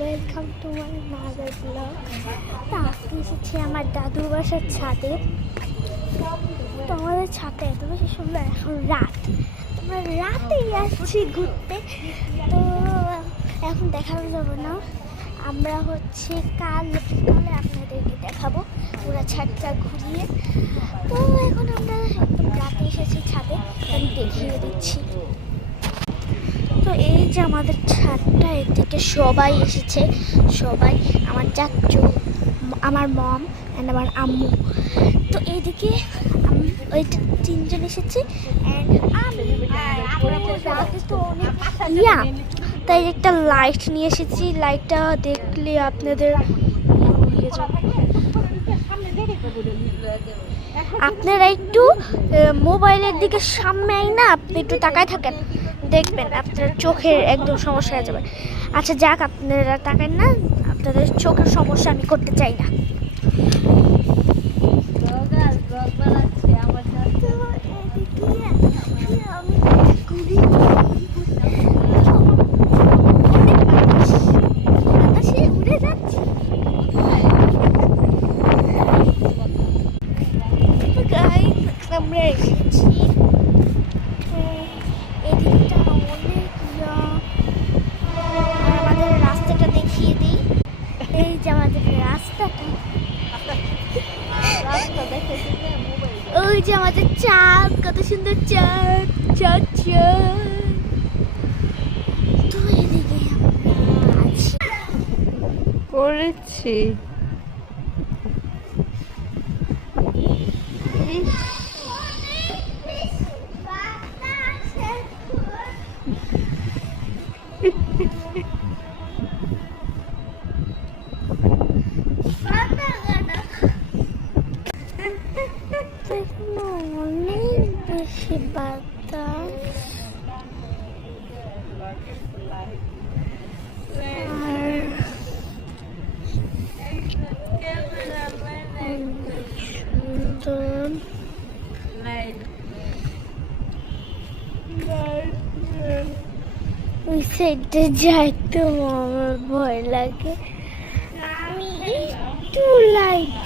Welcome to my mother blog. তা আজকে এসেছি আমার দাদুর বাসার ছাদে। তো আমাদের ছাদে এত বেশি সুন্দর, এখন রাত, আমরা রাতেই আসছি ঘুরতে। তো এখন দেখানো যাবে না, আমরা হচ্ছে কাল বিকালে আপনাদেরকে দেখাবো পুরো ছাদটা ঘুরিয়ে। তো এখন আমরা একদম রাতে এসেছি ছাদে, আমি দেখিয়ে দিচ্ছি। তো এই যে আমাদের ছাদটা, এর থেকে সবাই এসেছে, সবাই, আমার চাচু, আমার মম অ্যান্ড আমার আম্মু। তো এইদিকে ওই তিনজন এসেছে অ্যান্ড আমি। তো অনেক তাই একটা লাইট নিয়ে এসেছি, লাইটটা দেখলে আপনাদের আপনারা একটু মোবাইলের দিকে সামনে না, আপনি একটু তাকায় থাকেন, দেখবেন আপনার চোখের একদম সমস্যা হয়ে যাবে। আচ্ছা যাক, আপনারা তাকান না, আপনাদের চোখের সমস্যা আমি করতে চাই না। আমরা এসেছি, এদিকটা অনেক আমাদের রাস্তাটা দেখিয়ে দিই। এই যে আমাদের রাস্তাটা, ওই যে আমাদের চাঁদ, কত সুন্দর চাঁদ, চাঁদ চাঁদ। তো এদিকে আমরা আছি করেছি। অনেক বেশি বাতাস, ওই সাইডে যাইতে আমার ভয় লাগে, আমি একটু লাইটে